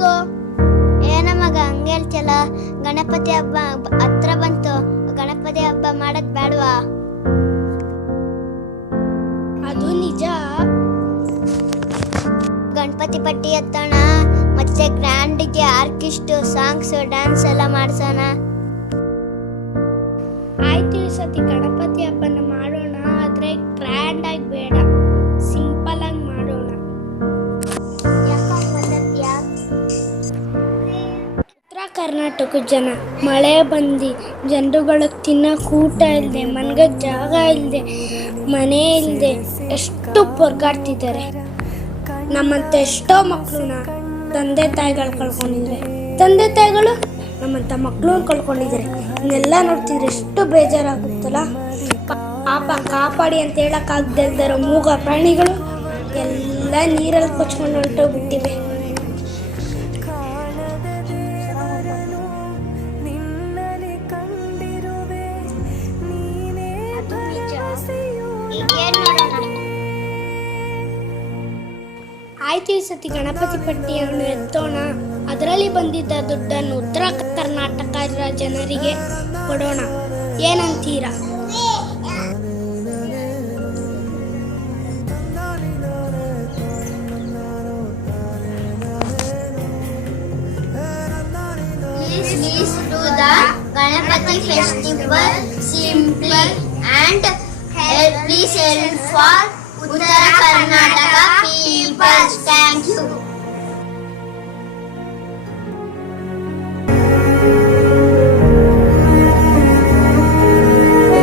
ಎಲ್ಲಿಗೋ? ಏನ ಮಗ ಹಂಗೆ ಹೇಳ್ತಿಯಲ್ಲ? ಗಣಪತಿ ಹಬ್ಬ ಹತ್ರ ಬಂತು, ಗಣಪತಿ ಹಬ್ಬ ಮಾಡದ್ ಬೇಡವಾ? ಅದು ನಿಜ. ಗಣಪತಿ ಪಟ್ಟಿ ಎತ್ತೋಣ, ಮತ್ತೆ ಗ್ರ್ಯಾಂಡ್ಗೆ ಆರ್ಕೆಸ್ಟ್ರಾ, ಸಾಂಗ್ಸ್, ಡ್ಯಾನ್ಸ್ ಎಲ್ಲ ಮಾಡ್ಸೋಣ. ಆಯ್ತು, ಈ ಸತಿ ಗಣಪತಿ ಹಬ್ಬನ ಮಾಡೋಣ, ಆದ್ರೆ ಗ್ರ್ಯಾಂಡ್ ಆಗಿ ಬೇಡ, ಸಿಂಪಲ್ ಆಗಿ ಮಾಡೋಣ. ಉತ್ತರ ಕರ್ನಾಟಕದ ಜನ ಮಳೆ ಬಂದು ಜನರುಗಳಿಗೆ ತಿನ್ನೋಕೆ ಊಟ ಇಲ್ಲದೆ, ಮನ್ಗಕ್ಕೆ ಜಾಗ ಇಲ್ಲದೆ, ಮನೆ ಇಲ್ಲದೆ ಎಷ್ಟು ಪೊರ್ಗಾಡ್ತಿದ್ದಾರೆ. ನಮ್ಮಂತ ಎಷ್ಟೋ ಮಕ್ಕಳನ್ನ ತಂದೆ ತಾಯಿಗಳು ಕಳ್ಕೊಂಡಿದ್ದಾರೆ, ತಂದೆ ತಾಯಿಗಳು ನಮ್ಮಂತ ಮಕ್ಕಳನ್ನ ಕಳ್ಕೊಂಡಿದ್ದಾರೆ. ಇದನ್ನೆಲ್ಲ ನೋಡ್ತಿದ್ರೆ ಎಷ್ಟು ಬೇಜಾರಾಗುತ್ತಲ್ಲ. ಪಾಪ ಕಾಪಾಡಿ ಅಂತ ಹೇಳಕ್ಕಾಗ್ದಿರೋ ಮೂಗ ಪ್ರಾಣಿಗಳು ಎಲ್ಲ ನೀರಲ್ಲಿ ಕೊಚ್ಕೊಂಡು ಹೊರಟೋಗ್ಬಿಟ್ಟಿವೆ. ಆಯ್ತು, ಈ ಸತಿ ಗಣಪತಿ ಪಟ್ಟಿಯನ್ನು ಎತ್ತೋಣ, ಅದರಲ್ಲಿ ಬಂದಿದ್ದ ದುಡ್ಡನ್ನು ಉತ್ತರ ಕರ್ನಾಟಕದ ಜನರಿಗೆ ಕೊಡೋಣ. ಏನಂತೀರಾ? Please do the Ganapati festival simply and please help for Uttara Karnataka